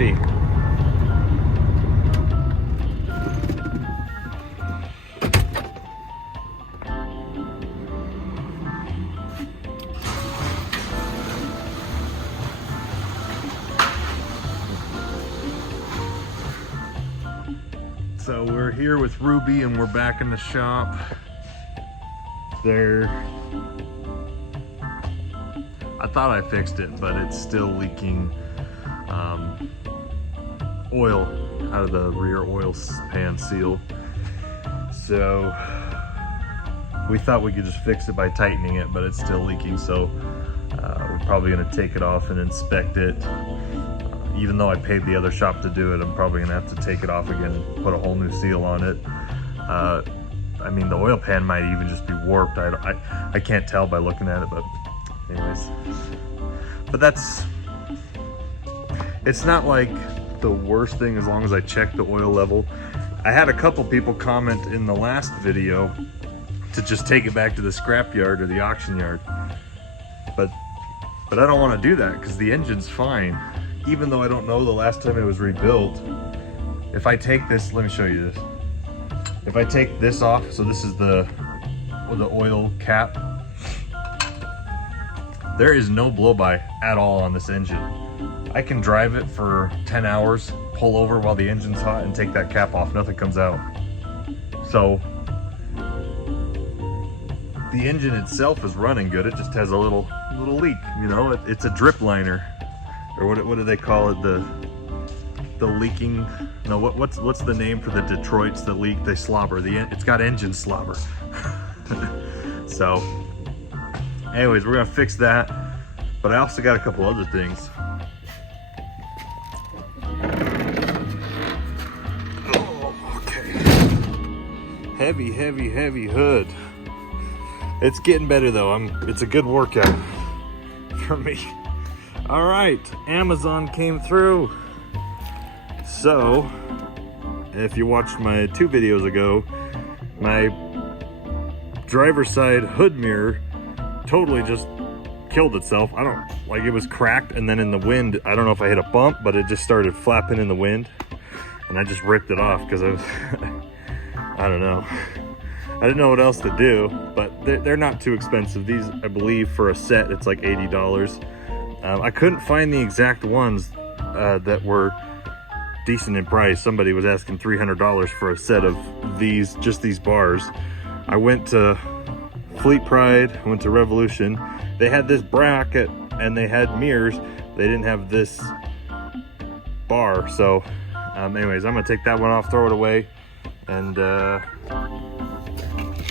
Alrighty. So we're here with Ruby and we're back in the shop. I thought I fixed it, but it's still leaking oil out of the rear oil pan seal. So we thought we could just fix it by tightening it, but it's still leaking. So we're probably gonna take it off and inspect it. Even though I paid the other shop to do it, I'm probably gonna have to take it off again and put a whole new seal on it. I mean, the oil pan might even just be warped. I can't tell by looking at it, but anyways. But it's not like the worst thing as long as I check the oil level. I had a couple people comment in the last video to just take it back to the scrap yard or the auction yard. But I don't want to do that because the engine's fine. Even though I don't know the last time it was rebuilt. If I take this, let me show you this. If I take this off, so this is the oil cap, there is no blow-by at all on this engine. I can drive it for 10 hours, pull over while the engine's hot and take that cap off, nothing comes out. So the engine itself is running good, it just has a little leak, you know, it's a drip liner. Or what do they call it? The leaking, no, what's the name for the Detroits that leak? They slobber. It's got engine slobber. So anyways, we're gonna fix that. But I also got a couple other things. Oh, okay. Heavy hood. It's getting better though. It's a good workout for me. All right, Amazon came through. So, if you watched my 2 videos ago, my driver's side hood mirror totally just killed itself. It was cracked, and then in the wind, I don't know if I hit a bump, but it just started flapping in the wind, and I just ripped it off because I don't know. I didn't know what else to do, but they're not too expensive. These, I believe, for a set, it's like $80. I couldn't find the exact ones that were decent in price. Somebody was asking $300 for a set of these, just these bars. I went to Fleet Pride, I went to Revolution. They had this bracket and they had mirrors. They didn't have this bar. So anyways, I'm gonna take that one off, throw it away, and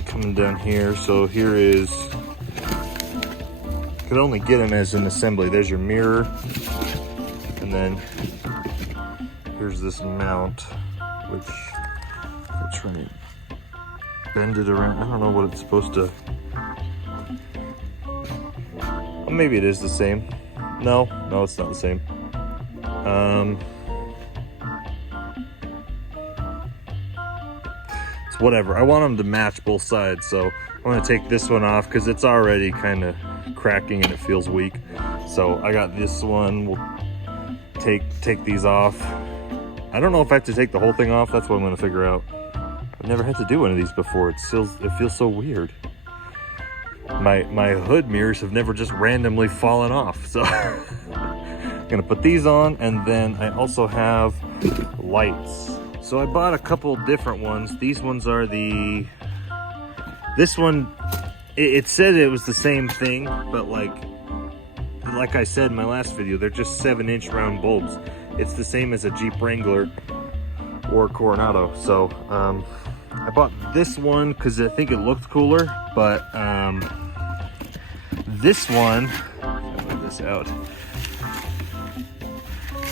coming down here. So here is, could only get them as an assembly. There's your mirror, and then here's this mount, which I'm trying to bend it around. I don't know what it's supposed to. Well, maybe it is the same. No, it's not the same. It's whatever. I want them to match both sides, so I'm gonna take this one off because it's already kind of cracking and it feels weak. So I got this one. We'll take these off. I don't know if I have to take the whole thing off. That's what I'm gonna figure out. I've never had to do one of these before. It feels so weird. My hood mirrors have never just randomly fallen off. So I'm gonna put these on, and then I also have lights. So I bought a couple different ones. These ones are this one, it said it was the same thing, but like I said in my last video, they're just 7-inch round bulbs. It's the same as a Jeep Wrangler or Coronado. So I bought this one because I think it looked cooler, but this one, I'll put this out.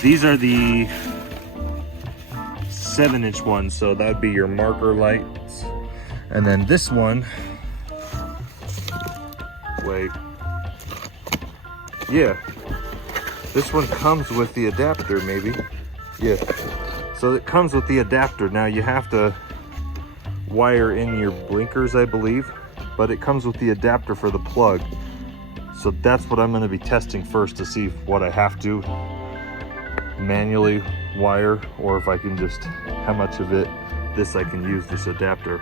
These are the 7-inch ones, so that would be your marker lights. And then this one, wait, yeah, this one comes with the adapter, maybe. Yeah, so it comes with the adapter. Now you have to wire in your blinkers, I believe, but it comes with the adapter for the plug. So that's what I'm going to be testing first to see what I have to. manually wire, or if I can just, how much of it, this I can use this adapter.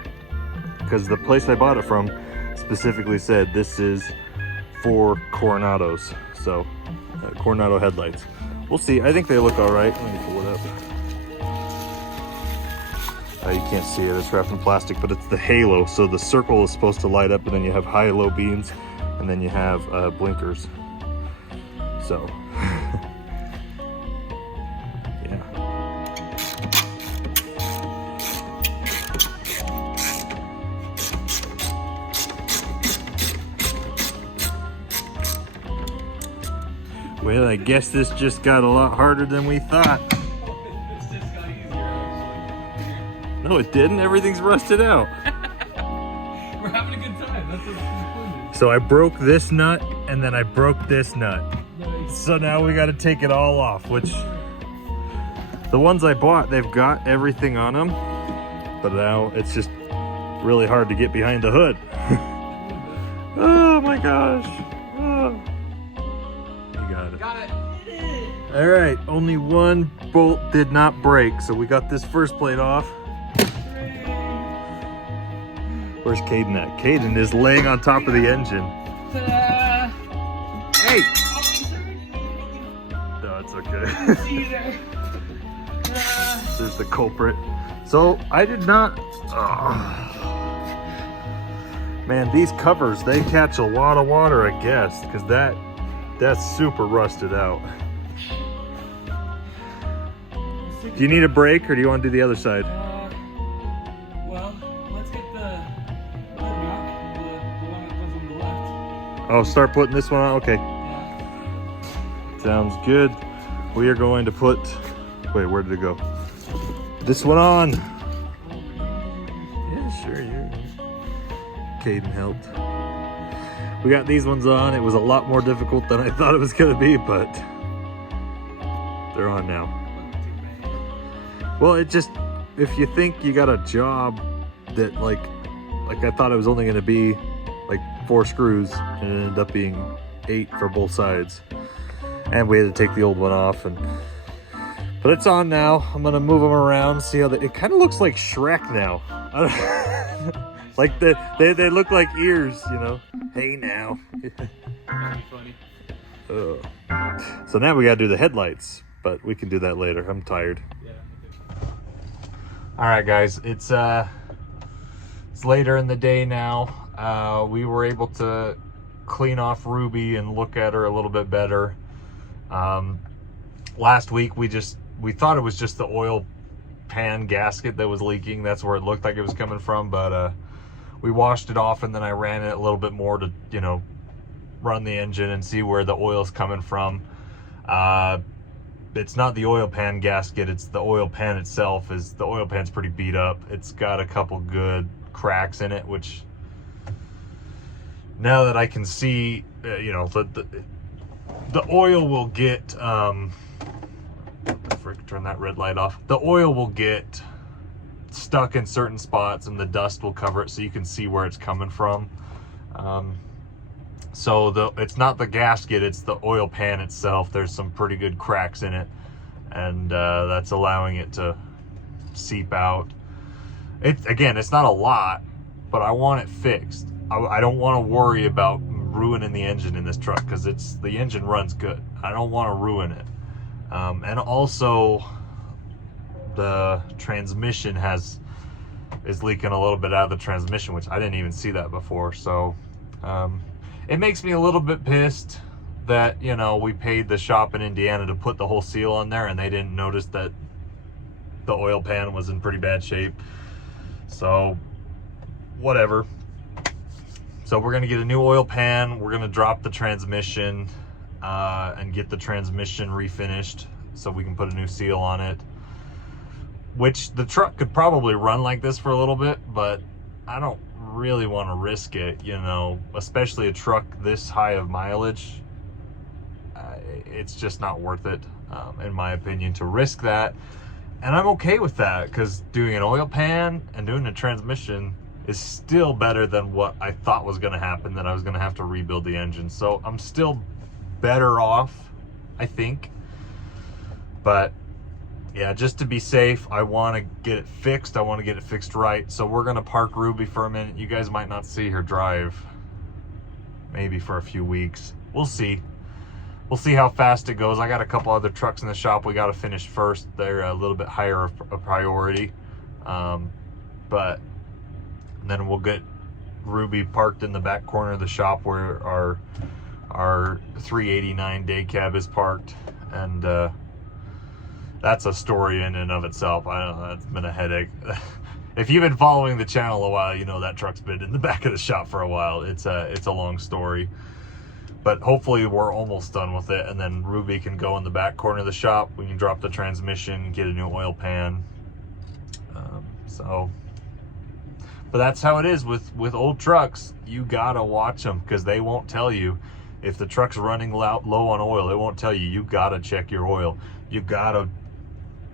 Because the place I bought it from specifically said this is for Coronados. So, Coronado headlights. We'll see. I think they look all right. Let me pull it up. You can't see it, it's wrapped in plastic, but it's the halo. So the circle is supposed to light up, and then you have high and low beams, and then you have blinkers. So, yeah. Well, I guess this just got a lot harder than we thought. No, it didn't. Everything's rusted out. We're having a good time. That's what's important. So I broke this nut, and then I broke this nut. Nice. So now we got to take it all off, which the ones I bought, they've got everything on them, but now it's just really hard to get behind the hood. Oh my gosh. Oh. You got it. Got it. All right, only one bolt did not break, so we got this first plate off. Where's Caden at? Caden is laying on top of the engine. Ta-da! Hey! No, it's okay. See you there. Ta-da! There's the culprit. So I did not. Man, these covers, they catch a lot of water, I guess, because that's super rusted out. Do you need a break, or do you want to do the other side? Well, let's get the hood knock, the one that goes on the left. Oh, start putting this one on? Okay. Yeah. Sounds good. We are going to put, wait, where did it go? This one on. Yeah, sure, Caden helped. We got these ones on. It was a lot more difficult than I thought it was going to be, but they're on now. Well, it just, if you think you got a job that like I thought it was only going to be like 4 screws, and it ended up being 8 for both sides. And we had to take the old one off, but it's on now. I'm gonna move them around, see how it kind of looks like Shrek now. Like they look like ears, you know. Hey now. That'd be funny. So now we gotta do the headlights, but we can do that later. I'm tired. Yeah. All right, guys, it's later in the day now. We were able to clean off Ruby and look at her a little bit better. Last week we thought it was just the oil pan gasket that was leaking. That's where it looked like it was coming from, but we washed it off, and then I ran it a little bit more to, you know, run the engine and see where the oil's coming from. It's not the oil pan gasket, it's the oil pan itself. The oil pan's pretty beat up. It's got a couple good cracks in it, which now that I can see, you know, the oil will get, turn that red light off. The oil will get stuck in certain spots, and the dust will cover it, so you can see where it's coming from. So it's not the gasket, it's the oil pan itself. There's some pretty good cracks in it, and that's allowing it to seep out. Again, it's not a lot, but I want it fixed. I don't want to worry about ruining the engine in this truck, because the engine runs good. I don't want to ruin it. And also the transmission is leaking a little bit out of the transmission, which I didn't even see that before. So it makes me a little bit pissed that, you know, we paid the shop in Indiana to put the whole seal on there, and they didn't notice that the oil pan was in pretty bad shape. So whatever. So we're gonna get a new oil pan. We're gonna drop the transmission and get the transmission refinished so we can put a new seal on it. Which the truck could probably run like this for a little bit, but I don't really want to risk it, you know, especially a truck this high of mileage. It's just not worth it, in my opinion, to risk that. And I'm okay with that, because doing an oil pan and doing a transmission is still better than what I thought was going to happen, that I was going to have to rebuild the engine. So I'm still better off, I think. But yeah, just to be safe, I want to get it fixed. I want to get it fixed right. So we're going to park Ruby for a minute. You guys might not see her drive maybe for a few weeks. We'll see. We'll see how fast it goes. I got a couple other trucks in the shop we got to finish first. They're a little bit higher a priority. But then we'll get Ruby parked in the back corner of the shop where our 389 day cab is parked. And that's a story in and of itself. I don't know, it's been a headache. If you've been following the channel a while, you know that truck's been in the back of the shop for a while. It's a long story. But hopefully we're almost done with it, and then Ruby can go in the back corner of the shop. We can drop the transmission, get a new oil pan. But that's how it is with old trucks. You gotta watch them, because they won't tell you. If the truck's running low on oil, it won't tell you. You gotta check your oil. You gotta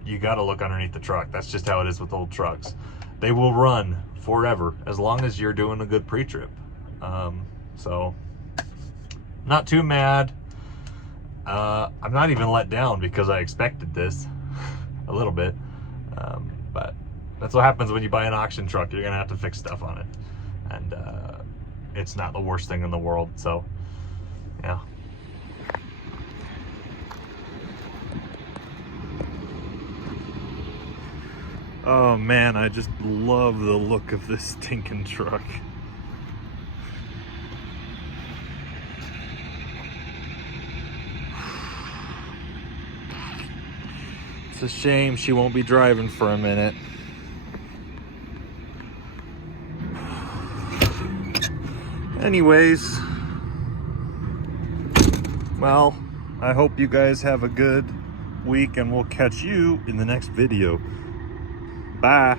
look underneath the truck. That's just how it is with old trucks. They will run forever as long as you're doing a good pre-trip. So not too mad. I'm not even let down, because I expected this a little bit. But that's what happens when you buy an auction truck. You're gonna have to fix stuff on it, and it's not the worst thing in the world. So yeah. Oh man, I just love the look of this stinking truck. It's a shame she won't be driving for a minute. Anyways, well, I hope you guys have a good week, and we'll catch you in the next video. Bye.